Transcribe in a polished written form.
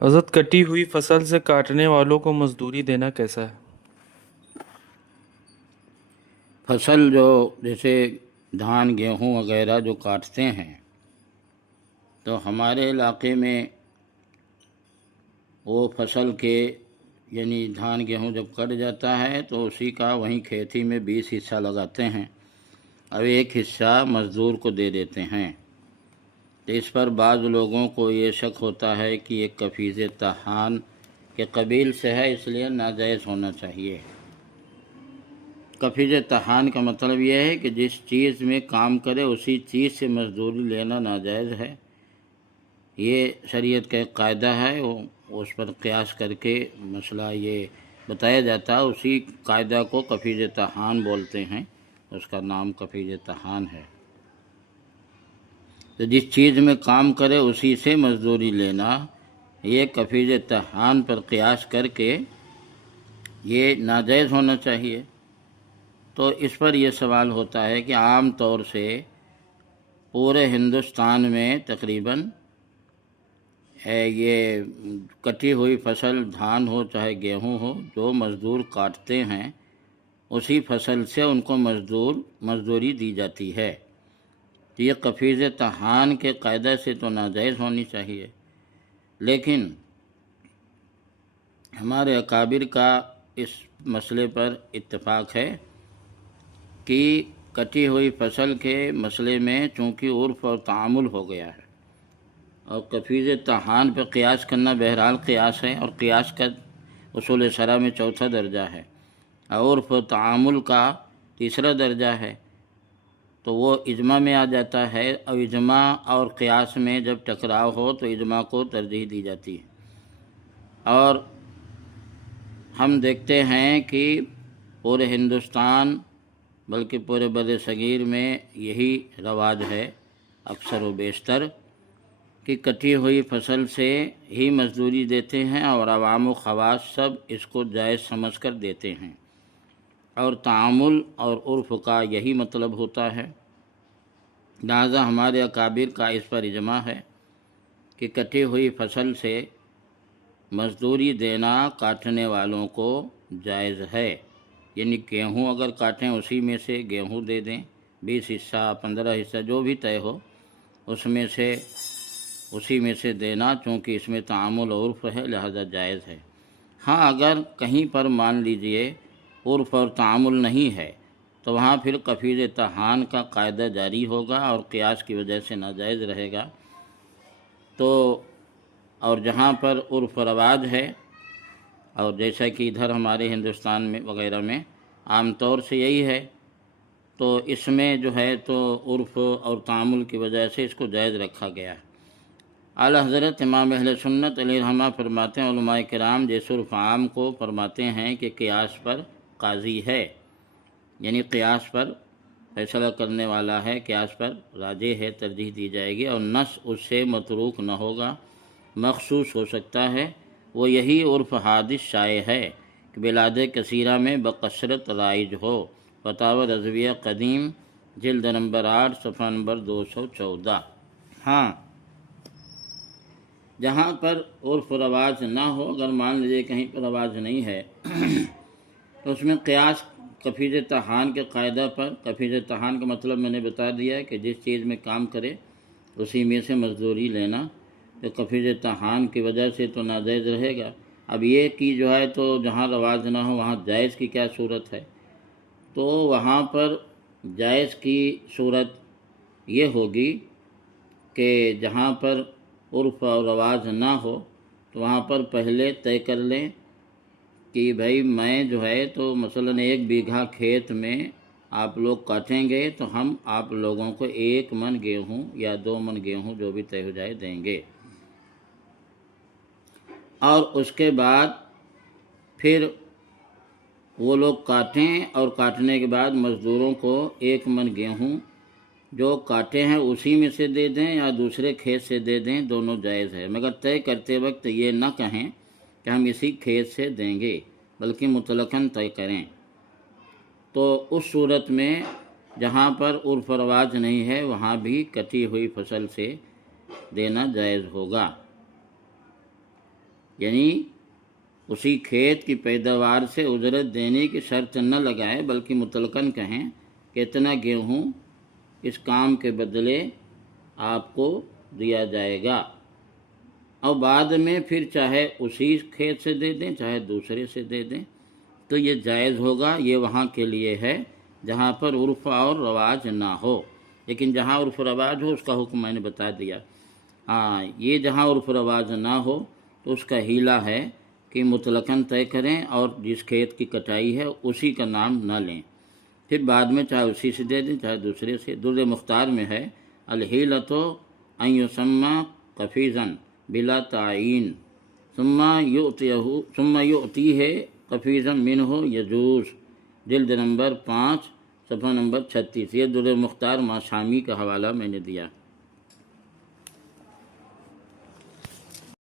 حضرت کٹی ہوئی فصل سے کاٹنے والوں کو مزدوری دینا کیسا ہے؟ فصل جو جیسے دھان گیہوں وغیرہ جو کاٹتے ہیں تو ہمارے علاقے میں وہ فصل کے یعنی دھان گیہوں جب کٹ جاتا ہے تو اسی کا وہیں کھیتی میں 20 حصہ لگاتے ہیں اور ایک حصہ مزدور کو دے دیتے ہیں۔ تو اس پر بعض لوگوں کو یہ شک ہوتا ہے کہ یہ کفیز طحان کے قبیل سے ہے، اس لیے ناجائز ہونا چاہیے۔ کفیز طحان کا مطلب یہ ہے کہ جس چیز میں کام کرے اسی چیز سے مزدوری لینا ناجائز ہے۔ یہ شریعت کا ایک قاعدہ ہے، اس پر قیاس کر کے مسئلہ یہ بتایا جاتا ہے، اسی قاعدہ کو کفیز طحان بولتے ہیں، اس کا نام کفیز طحان ہے۔ تو جس چیز میں کام کرے اسی سے مزدوری لینا، یہ کفیز طحان پر قیاس کر کے یہ ناجائز ہونا چاہیے۔ تو اس پر یہ سوال ہوتا ہے کہ عام طور سے پورے ہندوستان میں تقریباً یہ کٹی ہوئی فصل دھان ہو چاہے گیہوں ہو، جو مزدور کاٹتے ہیں اسی فصل سے ان کو مزدوری دی جاتی ہے۔ تو یہ کفیز طحان کے قاعدہ سے تو ناجائز ہونی چاہیے، لیکن ہمارے اکابر کا اس مسئلے پر اتفاق ہے کہ کٹی ہوئی فصل کے مسئلے میں چونکہ عرف اور تعامل ہو گیا ہے، اور کفیز طحان پہ قیاس کرنا بہرحال قیاس ہے، اور قیاس کا اصول شرع میں چوتھا درجہ ہے، اور عرف و تعامل کا تیسرا درجہ ہے، تو وہ اجماع میں آ جاتا ہے، اور اجماع اور قیاس میں جب ٹکراؤ ہو تو اجماع کو ترجیح دی جاتی ہے۔ اور ہم دیکھتے ہیں کہ پورے ہندوستان بلکہ پورے بر صغیر میں یہی رواج ہے اکثر و بیشتر کہ کٹی ہوئی فصل سے ہی مزدوری دیتے ہیں، اور عوام و خواص سب اس کو جائز سمجھ کر دیتے ہیں، اور تعامل اور عرف کا یہی مطلب ہوتا ہے۔ لہٰذا ہمارے اکابر کا اس پر اجماع ہے کہ کٹی ہوئی فصل سے مزدوری دینا کاٹنے والوں کو جائز ہے، یعنی گیہوں اگر کاٹیں اسی میں سے گیہوں دے دیں، 20 حصہ 15 حصہ جو بھی طے ہو اسی میں سے دینا، چونکہ اس میں تعامل اور عرف ہے لہذا جائز ہے۔ ہاں اگر کہیں پر مان لیجئے عرف اور تعامل نہیں ہے تو وہاں پھر کفیز طحان کا قاعدہ جاری ہوگا اور قیاس کی وجہ سے ناجائز رہے گا۔ تو اور جہاں پر عرف و رواج ہے، اور جیسا کہ ادھر ہمارے ہندوستان میں وغیرہ میں عام طور سے یہی ہے، تو اس میں جو ہے تو عرف اور تعامل کی وجہ سے اس کو جائز رکھا گیا ہے۔ اعلیٰ حضرت امام اہل سنت علیہ رحمہ فرماتے ہیں، علماء کرام جیسے عرف عام کو فرماتے ہیں کہ قیاس پر قاضی ہے، یعنی قیاس پر فیصلہ کرنے والا ہے، قیاس پر راجح ہے، ترجیح دی جائے گی، اور نص اس سے متروک نہ ہوگا، مخصوص ہو سکتا ہے۔ وہ یہی عرف حادث شائع ہے کہ بلاد کثیرہ میں بکثرت رائج ہو۔ فتاوی رضویہ قدیم جلد نمبر 8 صفحہ نمبر 214۔ ہاں جہاں پر عرف و رواج نہ ہو، اگر مان لیجیے کہیں پر رواج نہیں ہے تو اس میں قیاس کفیز طحان کے قاعدہ پر، کفیز طحان کا مطلب میں نے بتا دیا کہ جس چیز میں کام کرے اسی میں سے مزدوری لینا، تو کفیز طحان کی وجہ سے تو ناجائز رہے گا۔ اب یہ کہ جو ہے تو جہاں رواج نہ ہو وہاں جائز کی کیا صورت ہے؟ تو وہاں پر جائز کی صورت یہ ہوگی کہ جہاں پر عرف اور رواج نہ ہو تو وہاں پر پہلے طے کر لیں کہ بھائی میں جو ہے تو مثلاً 1 بیگھہ کھیت میں آپ لوگ کاٹیں گے تو ہم آپ لوگوں کو 1 من گیہوں یا 2 من گیہوں جو بھی طے ہو جائے دیں گے، اور اس کے بعد پھر وہ لوگ کاٹیں، اور کاٹنے کے بعد مزدوروں کو 1 من گیہوں جو کاٹے ہیں اسی میں سے دے دیں یا دوسرے کھیت سے دے دیں، دونوں جائز ہے، مگر طے کرتے وقت یہ نہ کہیں کہ ہم اسی کھیت سے دیں گے، بلکہ مطلقاً طے کریں۔ تو اس صورت میں جہاں پر عرف و رواج نہیں ہے وہاں بھی کٹی ہوئی فصل سے دینا جائز ہوگا۔ یعنی اسی کھیت کی پیداوار سے اجرت دینے کی شرط نہ لگائے، بلکہ مطلقاً کہیں کہ اتنا گیہوں اس کام کے بدلے آپ کو دیا جائے گا، اور بعد میں پھر چاہے اسی کھیت سے دے دیں چاہے دوسرے سے دے دیں تو یہ جائز ہوگا۔ یہ وہاں کے لیے ہے جہاں پر عرف اور رواج نہ ہو، لیکن جہاں عرف و رواج ہو اس کا حکم میں نے بتا دیا۔ ہاں، یہ جہاں عرف و رواج نہ ہو تو اس کا حیلہ ہے کہ مطلقاً طے کریں اور جس کھیت کی کٹائی ہے اسی کا نام نہ لیں، پھر بعد میں چاہے اسی سے دے دیں چاہے دوسرے سے۔ در مختار میں ہے الحیلۃ ان یسمى قفیزا بلا تعین ثم یؤتیہ قفیزا منہ یجوز، جلد نمبر 5 صفحہ نمبر 36۔ یہ در مختار ماشامی کا حوالہ میں نے دیا۔